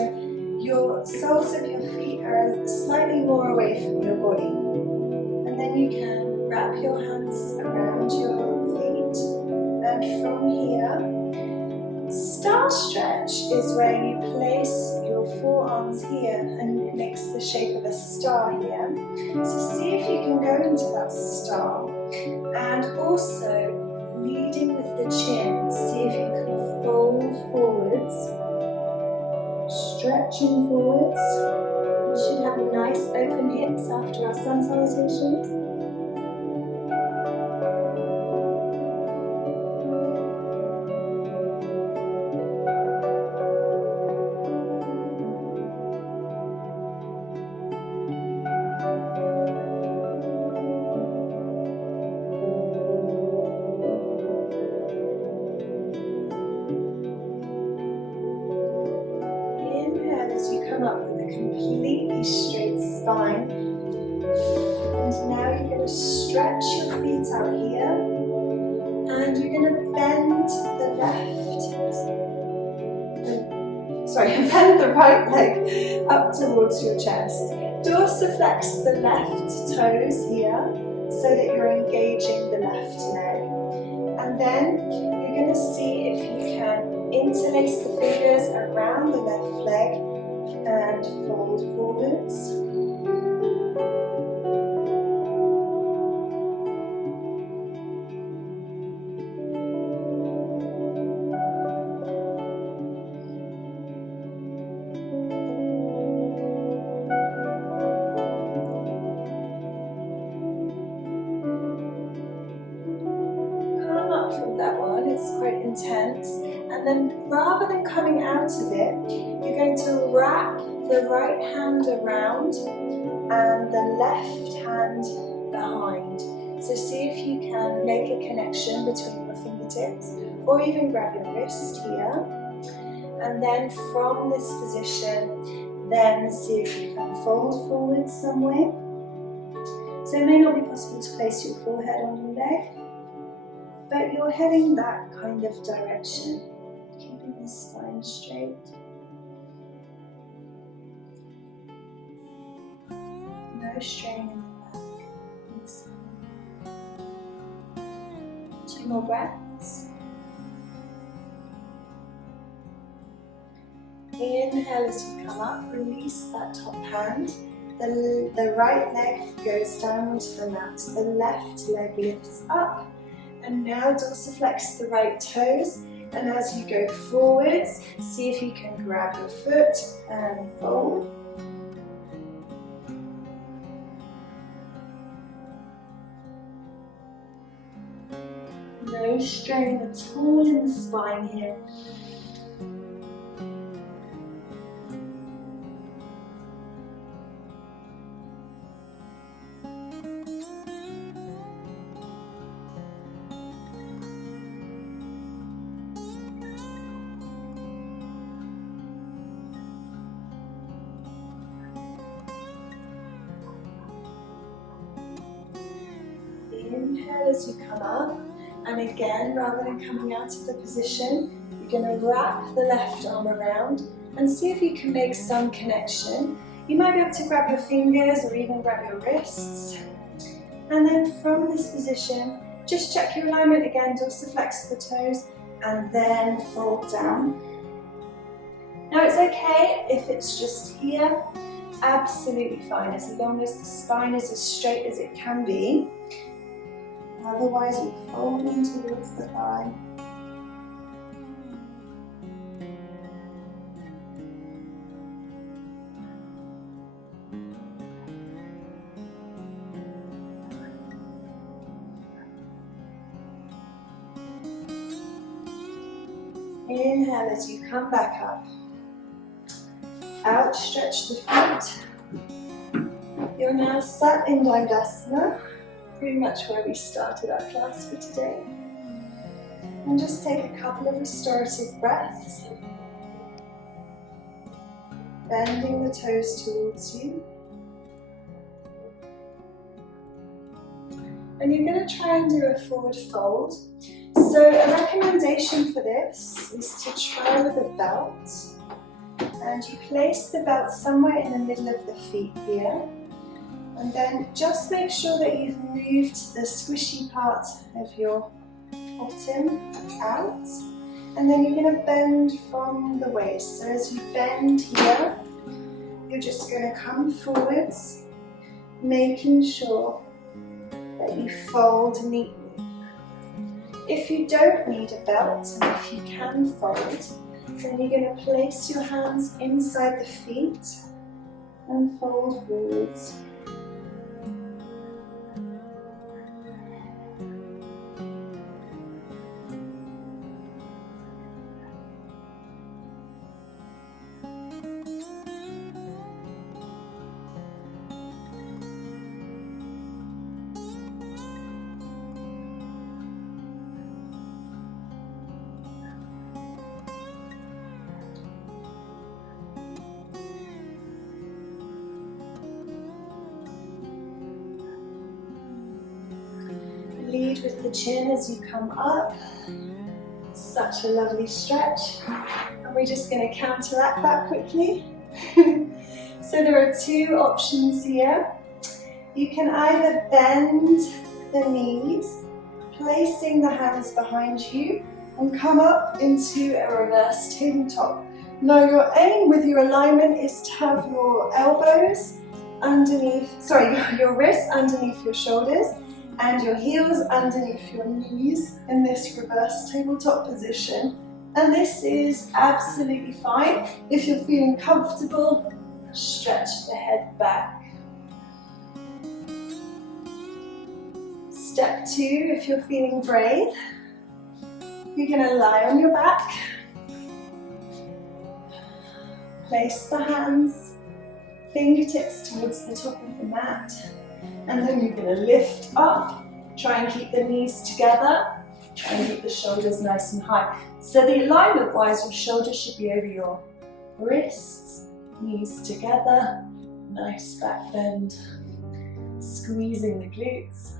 your soles of your feet are slightly more away from your body. And then you can wrap your hands around your feet. And from here, star stretch is where you place your forearms here and it makes the shape of a star here. So see if you can go into that star. And also, leading with the chin, see if you can fold forwards, stretching forwards. We should have nice open hips after our sun salutations. Come up with a completely straight spine, and now you're going to stretch your feet out here, and you're going to bend bend the right leg up towards your chest. Dorsiflex the left toes here so that you're engaging the left leg, and then you're going to see if you can interlace the fingers around the left leg and fold forwards. Come up from that one, it's quite intense. And then rather than coming out of it, you're going to wrap the right hand around and the left hand behind. So see if you can make a connection between your fingertips or even grab your wrist here. And then from this position, then see if you can fold forward some way. So it may not be possible to place your forehead on your leg, but you're heading that kind of direction. Keeping the spine straight. No strain in the back. 2 more breaths. Inhale as you come up, release that top hand. The right leg goes down onto the mat. The left leg lifts up. And now dorsiflex the right toes. And as you go forwards, see if you can grab your foot and fold. No strain at all in the spine here. Inhale as you come up, and again, rather than coming out of the position, you're going to wrap the left arm around and see if you can make some connection. You might be able to grab your fingers or even grab your wrists. And then from this position, just check your alignment again, dorsiflex the toes, and then fold down. Now it's okay if it's just here, absolutely fine, as long as the spine is as straight as it can be. Otherwise, we're folding towards the thigh. Inhale as you come back up. Outstretch the feet. You're now sat in Dandasana. Pretty much where we started our class for today. And just take a couple of restorative breaths. Bending the toes towards you. And you're going to try and do a forward fold. So a recommendation for this is to try with a belt. And you place the belt somewhere in the middle of the feet here. And then just make sure that you've moved the squishy part of your bottom out. And then you're going to bend from the waist. So as you bend here, you're just going to come forwards, making sure that you fold neatly. If you don't need a belt, and if you can fold, then you're going to place your hands inside the feet and fold forwards. Lead with the chin as you come up. Such a lovely stretch. And we're just going to counteract that quickly. So there are two options here. You can either bend the knees, placing the hands behind you, and come up into a reverse tabletop. Now your aim with your alignment is to have your elbows underneath, your wrists underneath your shoulders, and your heels underneath your knees in this reverse tabletop position. And this is absolutely fine. If you're feeling comfortable, stretch the head back. Step two, if you're feeling brave, you're going to lie on your back. Place the hands, fingertips towards the top of the mat. And then you're going to lift up, try and keep the knees together, and keep the shoulders nice and high. So the alignment wise, your shoulders should be over your wrists, knees together, nice back bend, squeezing the glutes.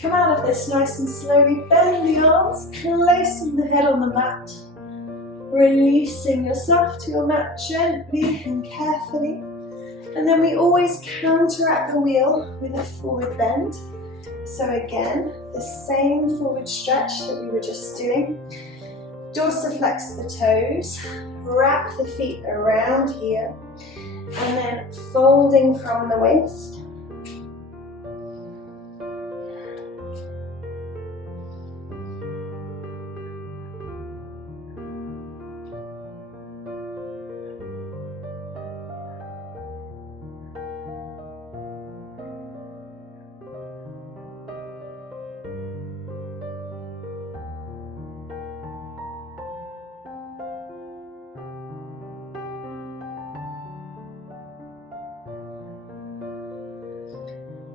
Come out of this nice and slowly, bend the arms, placing the head on the mat, releasing yourself to your mat gently and carefully. And then we always counteract the wheel with a forward bend. So again, the same forward stretch that we were just doing. Dorsiflex the toes, wrap the feet around here, and then folding from the waist.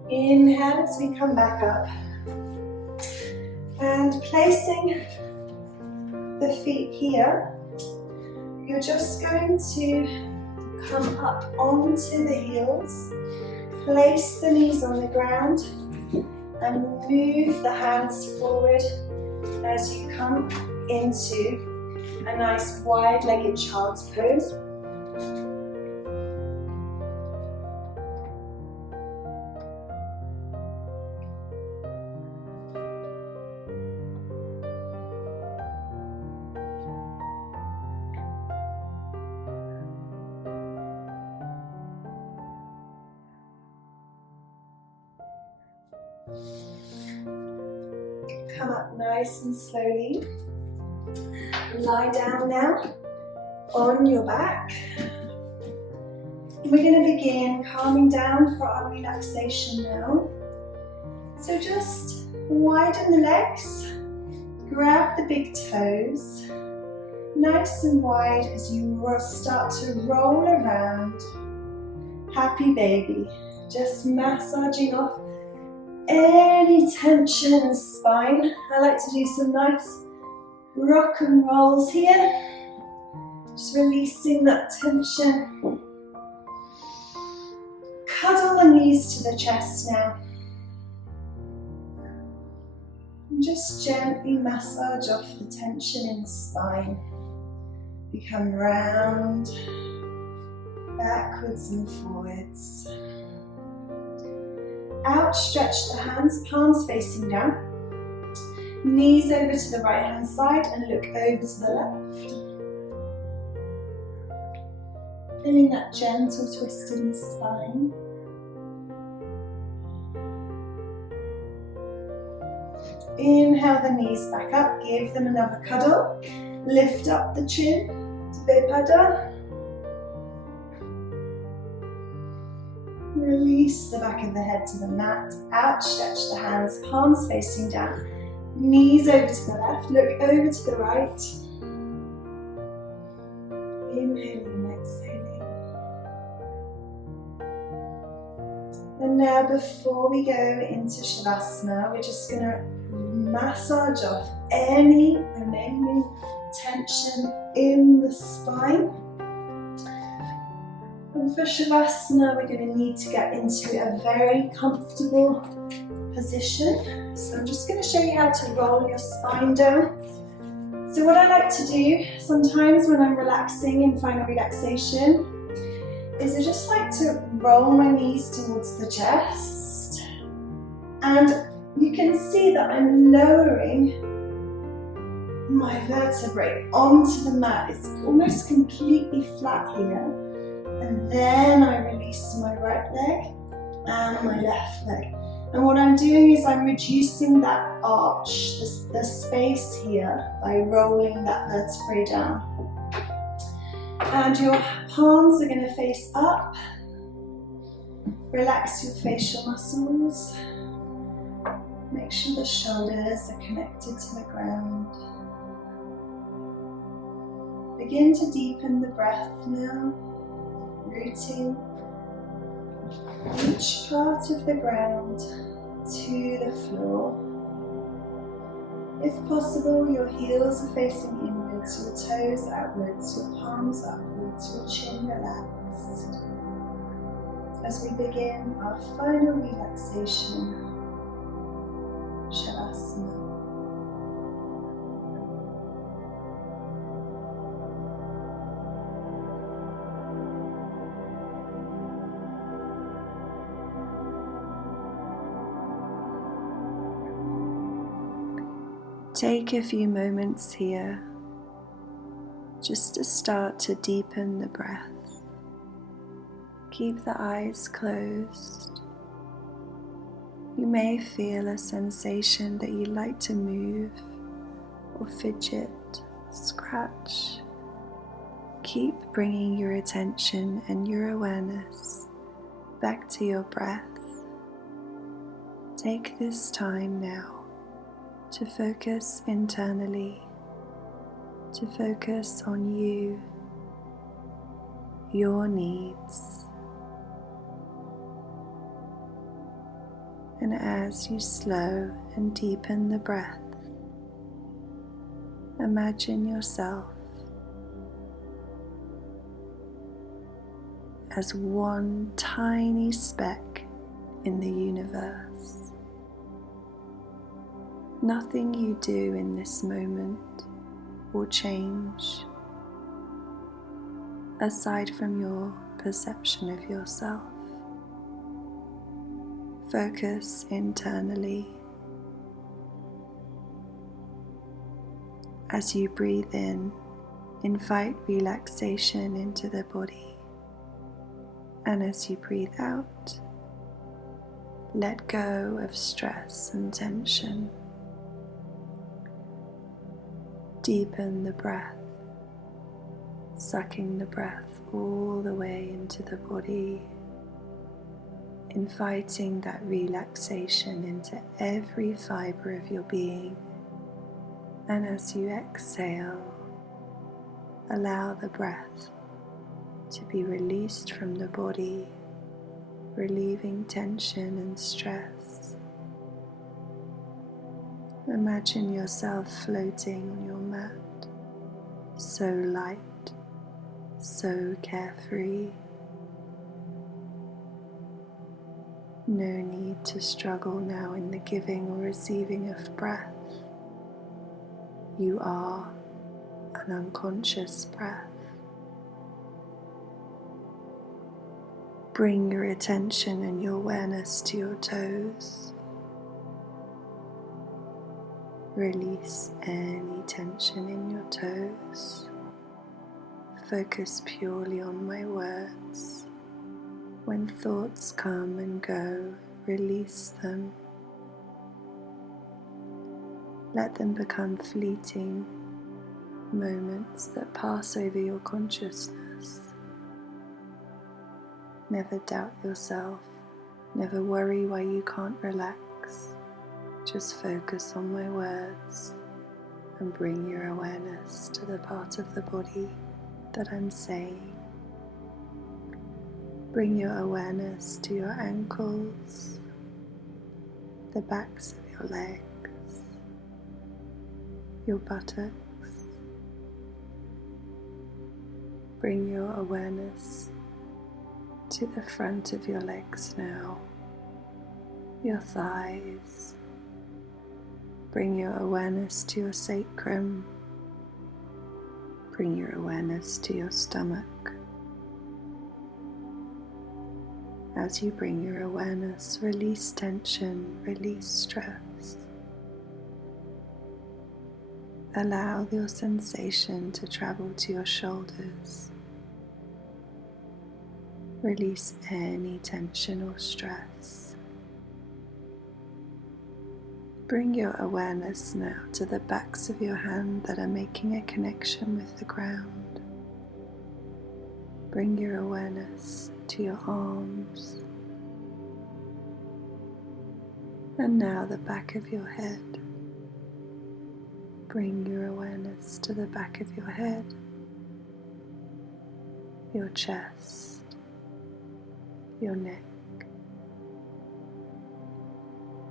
Inhale as we come back up, and placing the feet here, you're just going to come up onto the heels, place the knees on the ground, and move the hands forward as you come into a nice wide-legged child's pose. Come up nice and slowly. Lie down now on your back. We're going to begin calming down for our relaxation now. So just widen the legs, grab the big toes, nice and wide as you start to roll around. Happy baby, just massaging off any tension in the spine. I like to do some nice rock and rolls here. Just releasing that tension. Cuddle the knees to the chest now. And just gently massage off the tension in the spine. Become round, backwards and forwards. Outstretch the hands, palms facing down. Knees over to the right hand side and look over to the left. Feeling that gentle twist in the spine. Inhale the knees back up, give them another cuddle. Lift up the chin to Vipada. Release the back of the head to the mat. Outstretch the hands, palms facing down. Knees over to the left, look over to the right. Inhaling and exhaling. And now before we go into Shavasana, we're just going to massage off any remaining tension in the spine. And for Shavasana, we're going to need to get into a very comfortable position. So I'm just going to show you how to roll your spine down. So what I like to do sometimes when I'm relaxing in final relaxation is I just like to roll my knees towards the chest. And you can see that I'm lowering my vertebrae onto the mat. It's almost completely flat here. And then I release my right leg and my left leg. And what I'm doing is I'm reducing that arch, the space here, by rolling that vertebrae down. And your palms are going to face up. Relax your facial muscles. Make sure the shoulders are connected to the ground. Begin to deepen the breath now, rooting each part of the ground to the floor. If possible, your heels are facing inwards, your toes outwards, your palms upwards, your chin relaxed. As we begin our final relaxation, Shavasana. Take a few moments here just to start to deepen the breath. Keep the eyes closed. You may feel a sensation that you like to move or fidget, scratch. Keep bringing your attention and your awareness back to your breath. Take this time now to focus internally, to focus on you, your needs. And as you slow and deepen the breath, imagine yourself as one tiny speck in the universe. Nothing you do in this moment will change aside from your perception of yourself. Focus internally. As you breathe in, invite relaxation into the body. And as you breathe out, let go of stress and tension. Deepen the breath, sucking the breath all the way into the body, inviting that relaxation into every fiber of your being. And as you exhale, allow the breath to be released from the body, relieving tension and stress. Imagine yourself floating on your mat, so light, so carefree. No need to struggle now in the giving or receiving of breath. You are an unconscious breath. Bring your attention and your awareness to your toes. Release any tension in your toes. Focus purely on my words. When thoughts come and go, release them. Let them become fleeting moments that pass over your consciousness. Never doubt yourself. Never worry why you can't relax. Just focus on my words and bring your awareness to the part of the body that I'm saying. Bring your awareness to your ankles, the backs of your legs, your buttocks. Bring your awareness to the front of your legs now, your thighs. Bring your awareness to your sacrum. Bring your awareness to your stomach. As you bring your awareness, release tension, release stress. Allow your sensation to travel to your shoulders. Release any tension or stress. Bring your awareness now to the backs of your hand that are making a connection with the ground. Bring your awareness to your arms. And now the back of your head. Bring your awareness to the back of your head, your chest, your neck.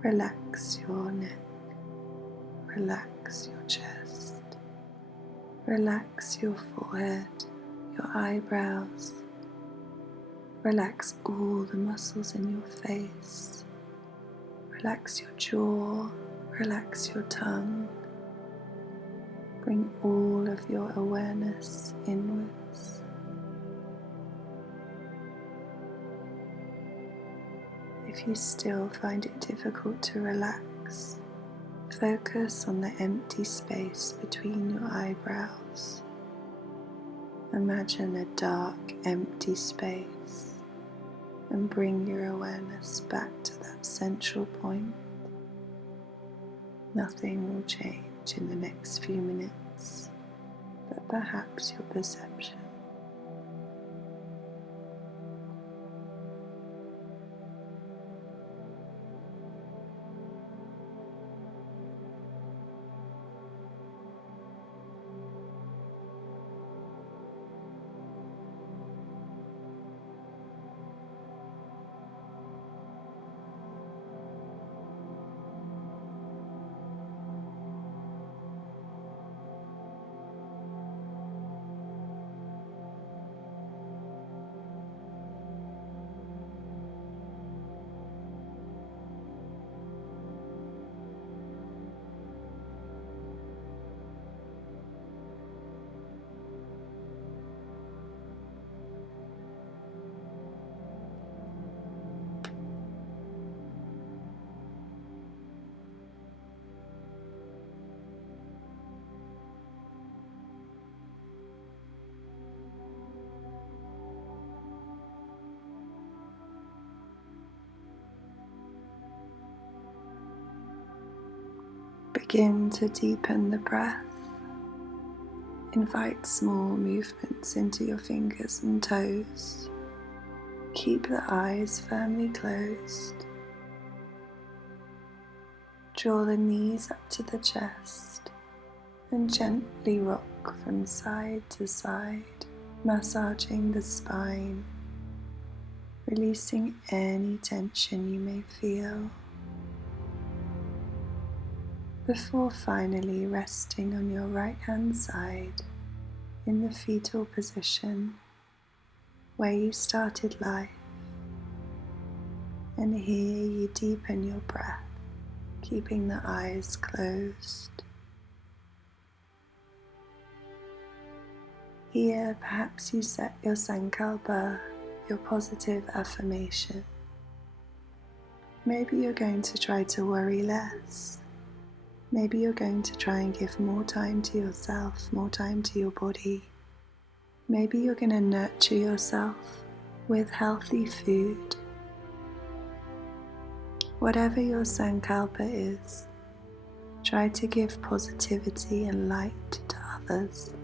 Relax your neck, relax your chest, relax your forehead, your eyebrows, relax all the muscles in your face, relax your jaw, relax your tongue, bring all of your awareness inwards. If you still find it difficult to relax, focus on the empty space between your eyebrows. Imagine a dark, empty space and bring your awareness back to that central point. Nothing will change in the next few minutes, but perhaps your perception. Begin to deepen the breath. Invite small movements into your fingers and toes. Keep the eyes firmly closed. Draw the knees up to the chest and gently rock from side to side, massaging the spine, releasing any tension you may feel. before finally resting on your right hand side in the fetal position where you started life. And here you deepen your breath, keeping the eyes closed. Here perhaps you set your sankalpa, your positive affirmation. Maybe you're going to try to worry less. Maybe you're going to try and give more time to yourself, more time to your body. Maybe you're going to nurture yourself with healthy food. Whatever your sankalpa is, try to give positivity and light to others.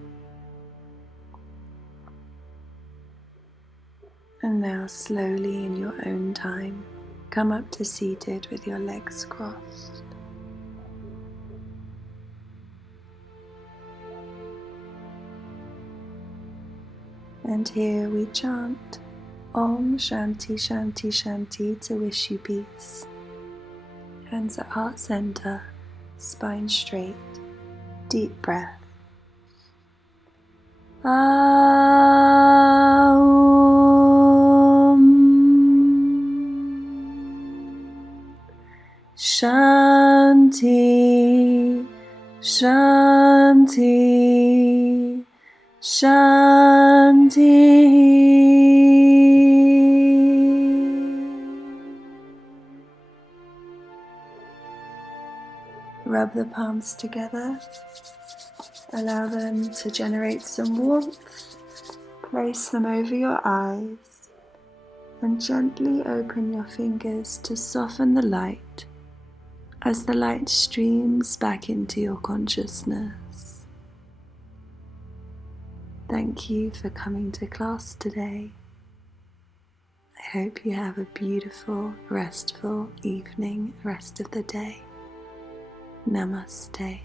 And now slowly in your own time, come up to seated with your legs crossed. And here we chant Om Shanti Shanti Shanti to wish you peace. Hands at heart center, spine straight, deep breath. Shanti, Shanti, Shanti. Rub the palms together, allow them to generate some warmth, place them over your eyes, and gently open your fingers to soften the light as the light streams back into your consciousness. Thank you for coming to class today. I hope you have a beautiful, restful evening, rest of the day. Namaste.